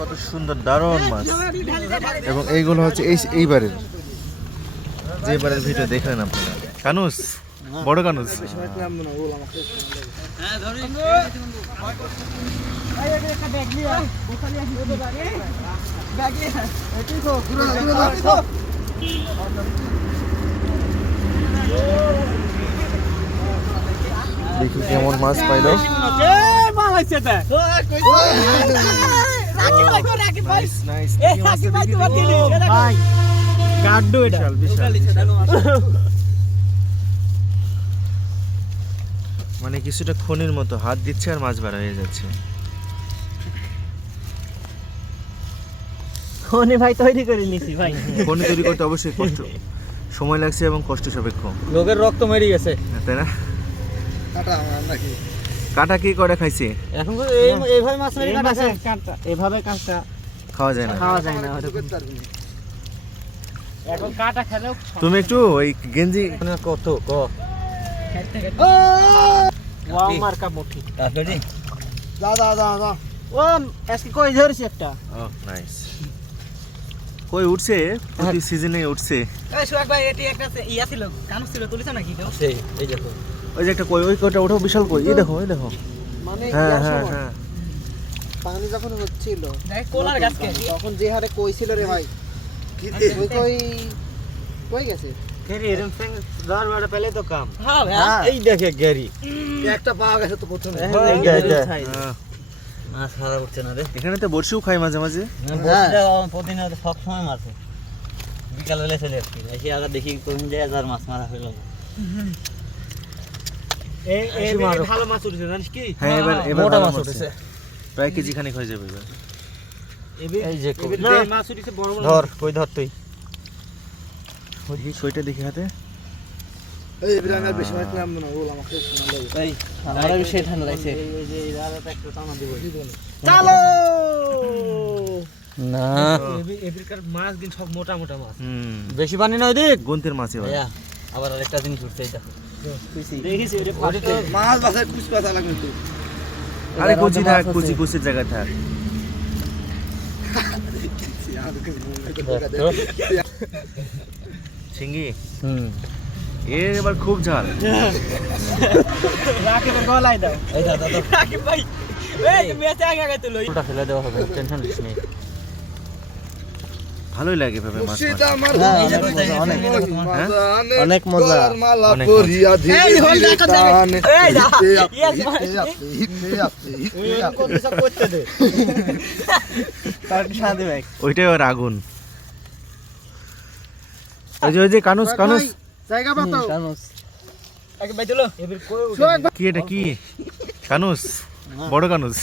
কত সুন্দর দারুণ মাছ। এবং এইগুলো হচ্ছে এই এইবারের যে এবারের ভিডিও দেখলেন আপনারা। কানুস, বড় কানুস। দেখি কেমন মাছ পাইলো। বিশাল মানে কিছুটা খনির মতো হাত দিচ্ছে আর মাছ বার হয়ে যাচ্ছে। ফোনে ভাই তৈরি করে নিছি ভাই। খনি তৈরি করতে অবশ্যই কষ্ট। সময় লাগছে এবং কষ্ট সাপেক্ষ। লোকের রক্ত মেরে গেছে। তাই না? কাটা কি করে খাইছে? এখন তো এই এইভাবে মাছ মেরে কাটা এভাবে কাঁচটা খাওয়া যায় না। খাওয়া যায় না এখন কাটা খেলেও তুমি একটু ওই গেঞ্জি কত ক? ওয়াও মার্কা মুঠি। তাড়াতাড়ি ও আজকে কই ধরেছি একটা? ও নাইস কই উঠছে? প্রতি সিজনে উঠছে। এই ভাই এটি একটা ইয়া ছিল কানুস ছিল তুলিছ নাকি? সেই এই দেখো ওই যে একটা কই ওই কইটা ওঠাও বিশাল কই। এই দেখো এই দেখো। মানে হ্যাঁ হ্যাঁ হ্যাঁ। পানি যখন হচ্ছিল দেখ কোলার গাছকে তখন যে হারে কই ছিল রে ভাই? ওই কই কই গেছে? ফেরি এরম ফেং দর বড় পেলে তো কাম। হ্যাঁ হ্যাঁ। এই দেখে গেরি একটা পাওয়া গেছে তো প্রথমে। এই যে হ্যাঁ। মাছ খারাপ উঠছে না রে। এখানে তো বড়শিও খাই মাঝে মাঝে। হ্যাঁ। প্রতিদিন সব সময় মারছে। বিকাল বেলা চলে আসছি এসে আগে দেখি কোন হাজার মাছ মারা হইল ভালো মাছ উঠেছে জানিস কি? হ্যাঁ এবার এবার মোটা মাছ মাছ উঠেছে। প্রায় কেজি খানিক হয়ে যাবে এবার এই যে মাছ উঠেছে বড় বড়। ধর কই ধর তুই। দেখি দেখি হাতে। এই বিরাঙ্গার বেশি মাছ নাম না ওল আমাকে এই আমার সে ঠান্ডা লাগছে। এই যে এই দাদাটা টানা দিব চালো! না। এদিককার মাছ কিন্তু সব মোটা মোটা মাছ। হুম। বেশি পানি নয় দিক? গন্তের মাছ এবার। ভাইয়া আবার আরেকটা জিনিস উঠছে এটা মাছ বাসায় কুচ পাতা লাগবে তো আরে কুচি থাক কুচি কুচির জায়গায় থাক। ছিঙ্গি হুম। এর এবার খুব ঝাল। রাকিব গলায় দাও। এই দাদা তো রাকিব ভাই। এই মেতে আগে আগে তুলো। ফেলে দেওয়া হবে টেনশন নিস নি। ভালোই লাগে ভাবে মাছ। অনেক হ্যাঁ? মজা ওইটাই ওর আগুন ওই যে ওই যে কানুস কানুস জায়গা বাতাও কি এটা কি কানুস বড় কানুস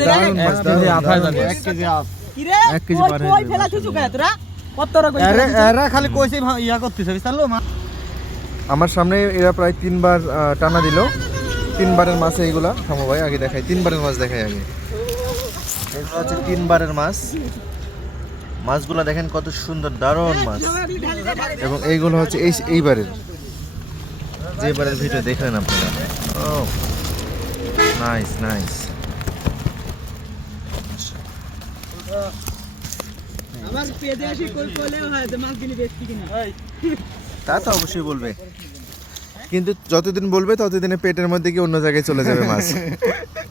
দারুণ মাছ দারুণ। এক কেজি আপ এক কেজি পার হয়ে যাবে এরা খালি কইছে ইয়া করতেছে বুঝলো মা আমার সামনে এরা প্রায় তিনবার টানা দিল। তিনবারের মাছ এইগুলা। সমবাই আগে দেখাই। তিনবারের মাছ দেখাই আগে। এগুলো হচ্ছে তিনবারের মাছ। মাছগুলো দেখেন কত সুন্দর দারুণ মাছ। এবং এইগুলো হচ্ছে এই এইবারের। যে এবারের ভিডিও দেখলেন আপনারা। ও নাইস নাইস আমার পেদে আসি হয় যে মাছ কিনে বেচছি কিনা। তা তো অবশ্যই বলবে। কিন্তু যতদিন বলবে ততদিনে পেটের মধ্যে কি অন্য জায়গায় চলে যাবে মাছ।